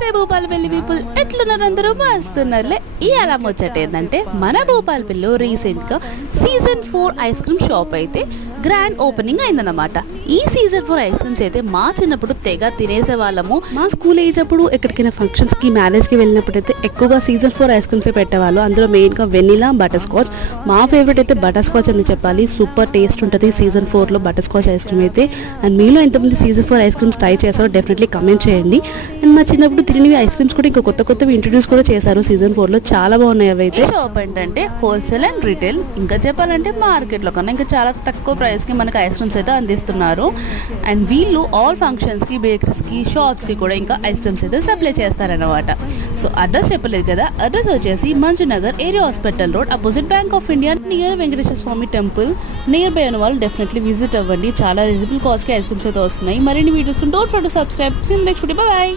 నమస్తే భూపాలపల్లి పీపుల్, ఎట్లున్నారు? అందరూ మస్తున్నారులే. ఈ అలా ముచ్చట ఏంటంటే మన భూపాలపల్లిలో రీసెంట్గా సీజన్ 4 ఐస్ క్రీమ్ షాప్ అయితే గ్రాండ్ ఓపెనింగ్ అయిందన్నమాట. ఈ సీజన్ 4 ఐస్ క్రీమ్స్ అయితే మా చిన్నప్పుడు తెగ తినేసే వాళ్ళము. మా స్కూల్ ఏజ్ అప్పుడు ఎక్కడికైనా ఫంక్షన్స్కి మ్యారేజ్కి వెళ్ళినప్పుడు అయితే ఎక్కువగా సీజన్ 4 ఐస్ క్రీమ్సే పెట్టేవాళ్ళు. అందులో మెయిన్గా వెనిలా, బటర్ స్కాచ్. మా ఫేవరెట్ అయితే బటర్ స్కాచ్ అని చెప్పాలి. సూపర్ టేస్ట్ ఉంటుంది సీజన్ 4లో బటర్ స్కాచ్ ఐస్ క్రీమ్ అయితే. అండ్ మీలో ఎంతమంది సీజన్ 4 ఐస్ క్రీమ్స్ ట్రై చేశారో డెఫినెట్లీ కమెంట్ చేయండి. అండ్ మా చిన్నప్పుడు తిరిగినవి ఐస్ క్రీమ్స్ కూడా ఇంకా కొత్తవి ఇంట్రడ్యూస్ కూడా చేశారు సీజన్ 4లో. చాలా బాగున్నాయి అవి అయితే. షాప్ ఏంటంటే హోల్సేల్ అండ్ రీటైల్, ఇంకా చెప్పాలంటే మార్కెట్లో కన్నా ఇంకా చాలా తక్కువ ప్రైస్కి మనకి ఐస్ క్రీమ్స్ అయితే అందిస్తున్నారు. అండ్ వీళ్ళు ఆల్ ఫంక్షన్స్కి, బేకరీస్కి, షాప్స్కి కూడా ఇంకా ఐస్ క్రీమ్స్ అయితే సప్లై చేస్తారనమాట. సో అడ్రస్ చెప్పలేదు కదా, అడ్రస్ వచ్చేసి Manjunagar area hospital road opposite Bank of India near Venkateswara Swamy temple. Near by అయిన వాళ్ళు డెఫినెట్లీ విజిట్ అవ్వండి. చాలా రీజనబుల్ కాస్ట్కి ఐస్ క్రీమ్స్ అయితే వస్తున్నాయి. మరిన్ని videos don't forget to subscribe. See you next video. By.